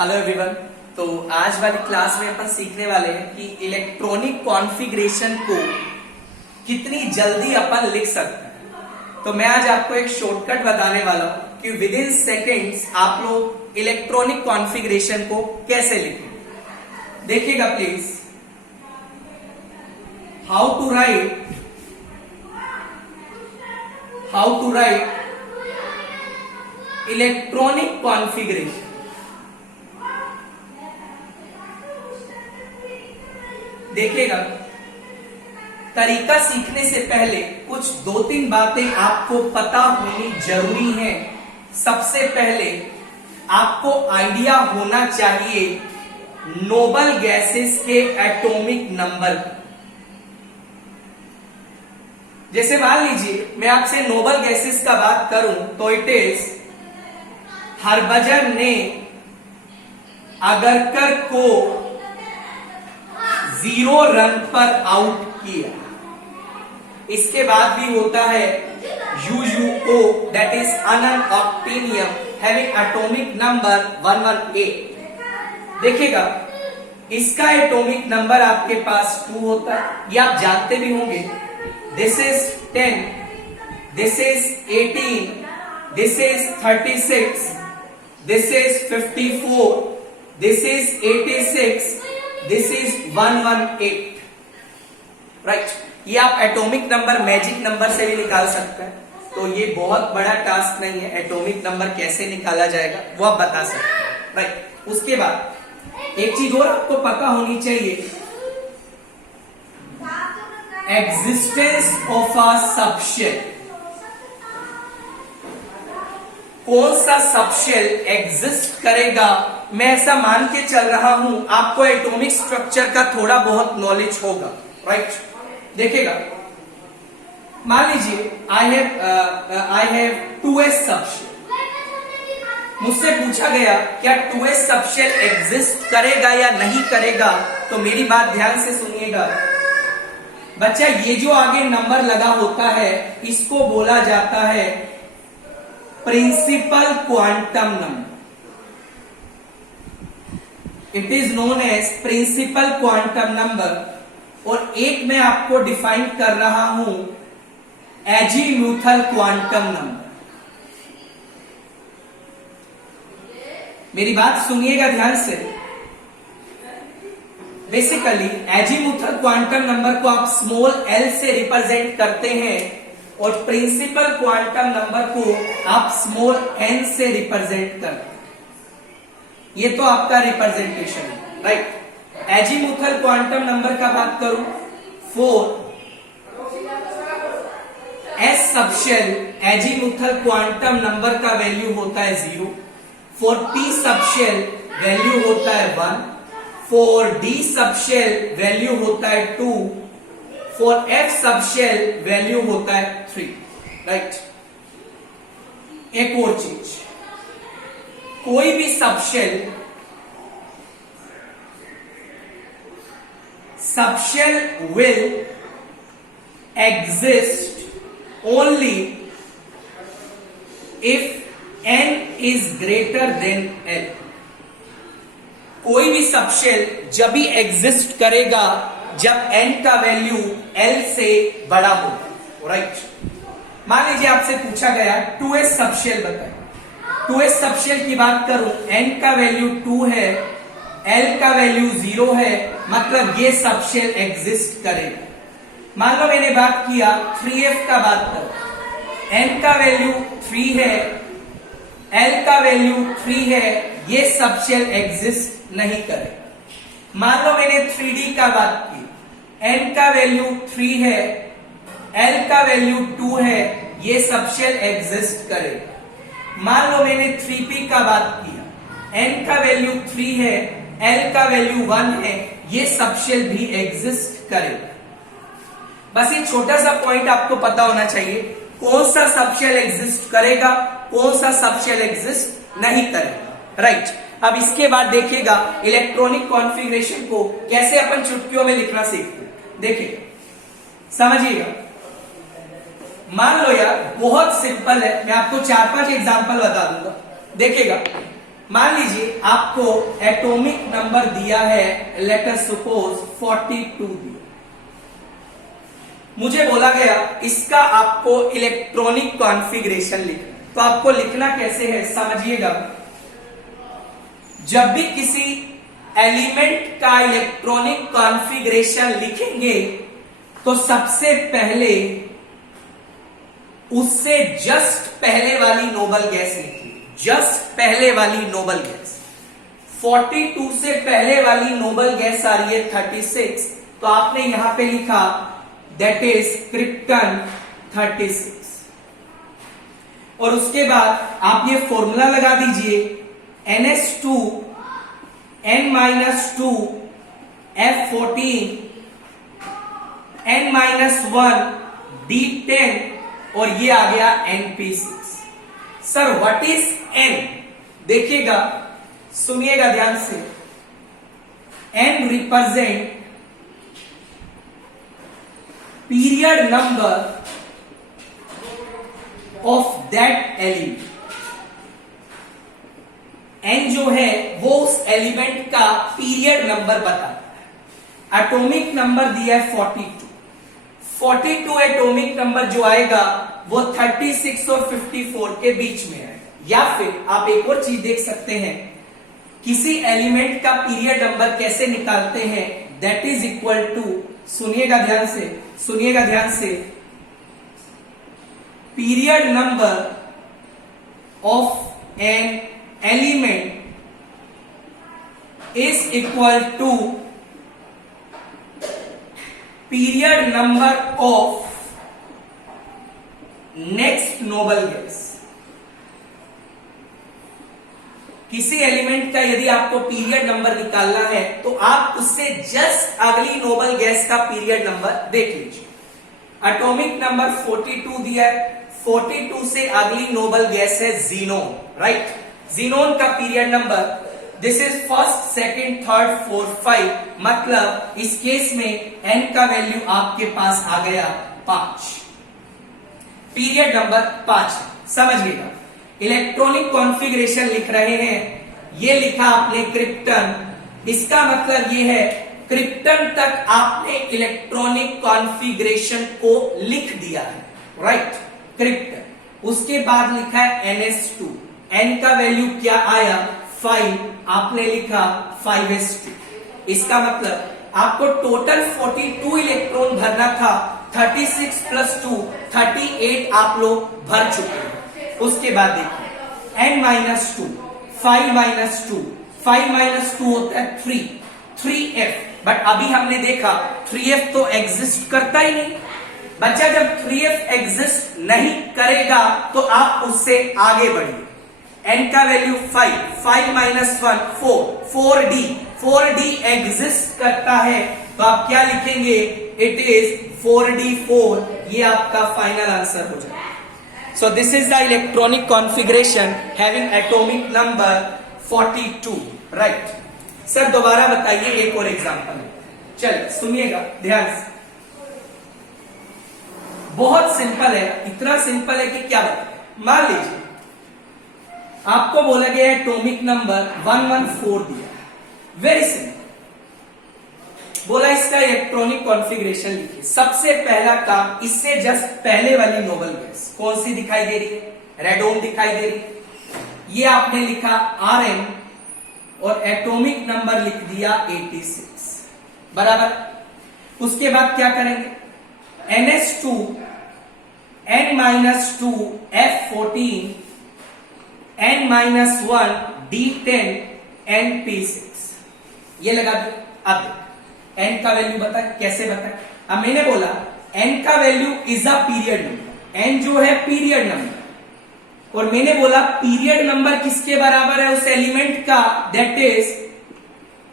Hello everyone. तो आज वाली क्लास में अपन सीखने वाले हैं कि इलेक्ट्रॉनिक कॉन्फ़िगरेशन को कितनी जल्दी अपन लिख सकते हैं। तो मैं आज आपको एक शॉर्टकट बताने वाला हूं कि विद इन सेकेंड्स आप लोग इलेक्ट्रॉनिक कॉन्फ़िगरेशन को कैसे लिखें। देखिएगा please. How to write electronic configuration. देखिएगा, तरीका सीखने से पहले कुछ दो तीन बातें आपको पता होनी जरूरी है। सबसे पहले आपको आइडिया होना चाहिए नोबल गैसेस के एटॉमिक नंबर। जैसे मान लीजिए मैं आपसे नोबल गैसेस का बात करूं तो इट इज हरभजन ने अगरकर को 0 रन पर आउट किया। इसके बाद भी होता है UuO, that is ununoctium having atomic number 118। देखिएगा, इसका एटॉमिक नंबर आपके पास 2 होता है, ये आप जानते भी होंगे। This is 10, this is 18, this is 36, this is 54, this is 86, this is 118। Right, ये आप एटॉमिक नंबर मैजिक नंबर से भी निकाल सकते हैं। तो ये बहुत बड़ा टास्क नहीं है, एटॉमिक नंबर कैसे निकाला जाएगा वो आप बता सकते हैं। राइट, उसके बाद एक चीज और आपको पता होनी चाहिए, एग्जिस्टेंस ऑफ अ सबशेल। कौन सा सबशेल एग्जिस्ट करेगा, मैं ऐसा मान के चल रहा हूं आपको एटॉमिक स्ट्रक्चर का थोड़ा बहुत नॉलेज होगा। राइट, देखिएगा, मान लीजिए आई हैव 2s सबशेल। मुझसे पूछा गया क्या 2s सबशेल एग्जिस्ट करेगा या नहीं करेगा। तो मेरी बात ध्यान से सुनिएगा बच्चा, ये जो आगे नंबर लगा होता है इसको बोला जाता है principal quantum number. It is known as principal quantum number. और एक मैं आपको डिफाइन कर रहा हूं एजीम्यूथल क्वांटम नंबर। मेरी बात सुनिएगा ध्यान से। बेसिकली एजीम्यूथल क्वांटम नंबर को आप स्मॉल l से रिप्रेजेंट करते हैं और प्रिंसिपल क्वांटम नंबर को आप स्मॉल n से रिप्रेजेंट करते हैं। ये तो आपका रिप्रेजेंटेशन है। राइट, एजीम्यूथल क्वांटम नंबर का बात करूं, 4 s subshell azimuthal quantum number का वैल्यू होता है 0, फॉर p सबशेल वैल्यू होता है 1, फॉर d सबशेल वैल्यू होता है 2, फॉर f सबशेल वैल्यू होता है 3। राइट, एक और चीज, कोई भी subshell will exist only if n is greater than l। कोई भी सबशेल जब भी एग्जिस्ट करेगा जब n का वैल्यू l से बड़ा होगा। राइट, मान लीजिए आपसे पूछा गया 2s सबशेल बताएं। 2s सबशेल की बात करूं, n का वैल्यू 2 है, l का वैल्यू 0 है, मतलब ये सबशेल एग्जिस्ट करेगा। मान लो मैंने बात किया 3f का बात करो, n का वैल्यू 3 है, l का वैल्यू 3 है, ये सबशेल एग्जिस्ट नहीं करेगा। मान लो मैंने 3d का बात की, n का वैल्यू 3 है, l का वैल्यू 2 है, ये सबशेल एग्जिस्ट करेगा। मान लो मैंने 3p का बात किया, n का वैल्यू 3 है, l का वैल्यू 1 है, ये सबशेल भी एग्जिस्ट करेगा। बस ये छोटा सा पॉइंट आपको पता होना चाहिए, कौन सा सबशेल एग्जिस्ट करेगा, कौन सा सबशेल एग्जिस्ट नहीं करेगा। राइट, अब इसके बाद देखिएगा इलेक्ट्रॉनिक कॉन्फ़िगरेशन को कैसे अपन चुटकियों में लिखना सीखते हैं। देखिए, समझिएगा, मान लो यार बहुत सिंपल है, मैं आपको 4-5 एग्जांपल बता दूंगा। देखिएगा, मान लीजिए आपको एटॉमिक नंबर दिया है, लेट अस सपोज 42 दिया, मुझे बोला गया इसका आपको इलेक्ट्रॉनिक कॉन्फ़िगरेशन लिखना। तो आपको लिखना कैसे है समझिएगा। जब भी किसी एलिमेंट का इलेक्ट्रॉनिक कॉन्फ़िगरेशन लिखेंगे तो सबसे पहले उससे जस्ट पहले वाली नोबल गैस लिखिए, जस्ट पहले वाली नोबल गैस। 42 से पहले वाली नोबल गैस आ रही है 36, तो आपने यहां पे लिखा दैट इज क्रिप्टन 36। और उसके बाद आप ये फॉर्मूला लगा दीजिए NH2 N-2 F14 N-1 D10 और ये आ गया NP6। Sir what is N? देखिएगा, सुनिएगा ध्यान से। N represent period number of that element. N जो है वो उस एलिमेंट का पीरियड नंबर बताता है। एटॉमिक नंबर दिया है 42 एटॉमिक नंबर जो आएगा वो 36 और 54 के बीच में है। या फिर आप एक और चीज देख सकते हैं, किसी एलिमेंट का पीरियड नंबर कैसे निकालते हैं, दैट इज इक्वल टू, सुनिएगा ध्यान से, सुनिएगा ध्यान से, period number of an element is equal to period number of next noble gas. किसी एलिमेंट का यदि आपको पीरियड नंबर निकालना है तो आप उससे जस्ट अगली नोबल गैस का पीरियड नंबर देख लीजिए। एटॉमिक नंबर 42 दिया है, 42 से अगली नोबल गैस है ज़ीनोन, राइट। ज़ीनोन का period number this is first, second, third, fourth, 5, मतलब इस केस में n का वैल्यू आपके पास आ गया 5, पीरियड नंबर 5। समझिएगा, इलेक्ट्रॉनिक कॉन्फ़िगरेशन लिख रहे हैं, ये लिखा आपने क्रिप्टन, इसका मतलब ये है क्रिप्टन तक आपने इलेक्ट्रॉनिक कॉन्फ़िगरेशन को लिख दिया है, राइट, क्रिप्टन। उसके बाद लिखा है NH2, n का वैल्यू क्या आया 5, आपने लिखा 5s2। इसका मतलब आपको टोटल 42 इलेक्ट्रॉन भरना था, 36 प्लस 2 38 आप लोग भर चुके हैं। उसके बाद देखिए n-2, 5 2 होता है 3f, बट अभी हमने देखा 3f तो एग्जिस्ट करता ही नहीं। बच्चा जब 3f एग्जिस्ट नहीं करेगा तो आप उससे आगे बढ़िए। n का वैल्यू 5, 5 - 1 4d एग्जिस्ट करता है, तो आप क्या लिखेंगे, इट इज 4d4। ये आपका फाइनल आंसर हो जाएगा। सो this is the electronic configuration having atomic number 42, right. Sir दोबारा बताइए, एक और एग्जांपल। चलिए सुनिएगा ध्यान से, बहुत सिंपल है, इतना सिंपल है कि क्या बताएं। मान लीजिए आपको बोला गया एटॉमिक नंबर 114 दिया, वेरी सिंपल। बोला इसका इलेक्ट्रॉनिक कॉन्फ़िगरेशन लिखिए। सबसे पहला काम, इससे जस्ट पहले वाली नोबल गैस कौन सी दिखाई दे रही है, रेडोन दिखाई दे रही है, ये आपने लिखा Rn और एटॉमिक नंबर लिख दिया 86, बराबर। उसके बाद क्या करेंगे, NH2 N-2 F14 N-1 D10 NP6, ये लगा दो। अब n का वैल्यू बता, कैसे बता। अब मैंने बोला n का value is a period number, n जो है पीरियड नंबर, और मैंने बोला पीरियड नंबर किसके बराबर है उस एलिमेंट का, that is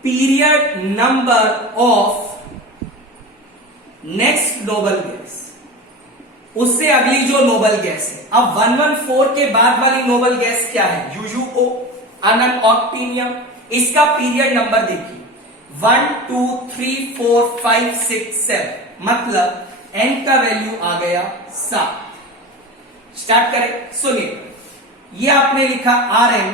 period number of next noble gas, उससे अगली जो नोबल गैस है। अब 114 के बाद वाली नोबल गैस क्या है, UuO, अनअक्टिनियम। इसका पीरियड नंबर देखिए 1 2 3 4 5 6 7, मतलब n का वैल्यू आ गया 7। स्टार्ट करें, सुनिए, ये आपने लिखा Rn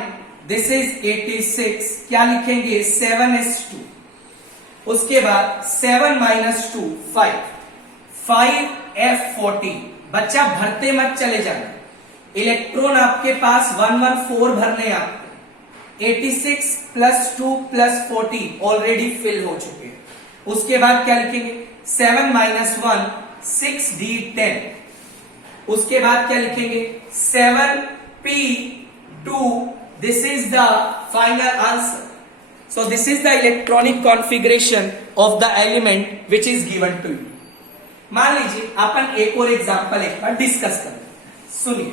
दिस इज 86, क्या लिखेंगे 7s2, उसके बाद 7 माइनस 2 5, 5f14। बच्चा भरते मत चले जाना, इलेक्ट्रॉन आपके पास 114 भरने आपको, 86 प्लस 2 प्लस 14 ऑलरेडी फिल हो चुके हैं। उसके बाद क्या लिखेंगे 7 माइनस 1 6d10, उसके बाद क्या लिखेंगे 7p2, this is the final answer. So this is the electronic configuration of the element which is given to you. मान लीजिए अपन एक और एग्जांपल एक बार डिस्कस करें, सुनिए।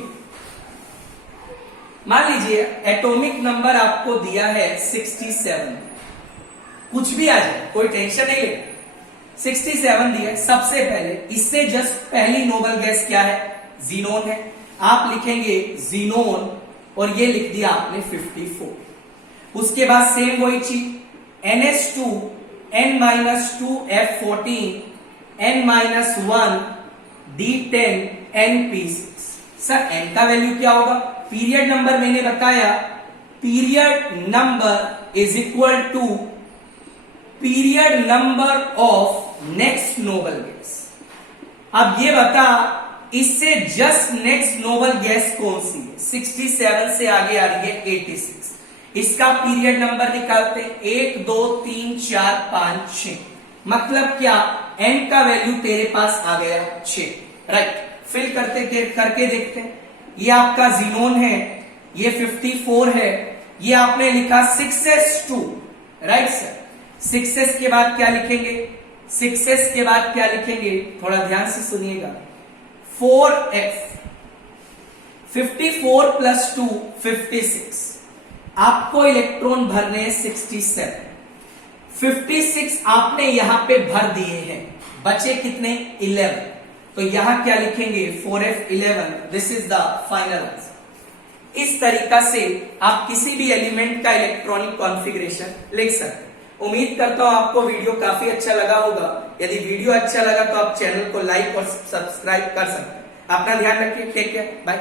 मान लीजिए एटॉमिक नंबर आपको दिया है 67, कुछ भी आ जाए कोई टेंशन नहीं है, 67 दिया। सबसे पहले इससे जस्ट पहली नोबल गैस क्या है, जीनोन है। आप लिखेंगे जीनोन और ये लिख दिया आपने 54। उसके बाद सेम वही चीज NH2 N-2F14 N-1 D10 NP6। Sir n का वैल्यू क्या होगा, पीरियड नंबर मैंने बताया, period number is equal to period number of next noble gas. अब ये बता इससे जस्ट नेक्स्ट नोबल गैस कौन सी है, 67 से आगे आ रही है 86, इसका पीरियड नंबर निकालते हैं 1 2 3 4 5 6, मतलब क्या n का वैल्यू तेरे पास आ गया 6, राइट। फिल करके देखते हैं, ये आपका जीनोन है, ये 54 है, ये आपने लिखा 6s2, राइट सर। 6s के बाद क्या लिखेंगे, 6s के बाद क्या लिखेंगे, थोड़ा ध्यान से सुनिएगा, 4f, 54 प्लस 2 56, आपको इलेक्ट्रॉन भरने हैं 67, 56 आपने यहां पे भर दिए हैं, बचे कितने 11, तो यहां क्या लिखेंगे 4f11, this is the final answer. इस तरीका से आप किसी भी एलिमेंट का इलेक्ट्रॉनिक कॉन्फ़िगरेशन लिख सकते हैं। उम्मीद करता हूं आपको वीडियो काफी अच्छा लगा होगा। यदि वीडियो अच्छा लगा तो आप चैनल को लाइक और सब्सक्राइब कर सकते हैं। अपना ध्यान रखिए, टेक केयर, बाय।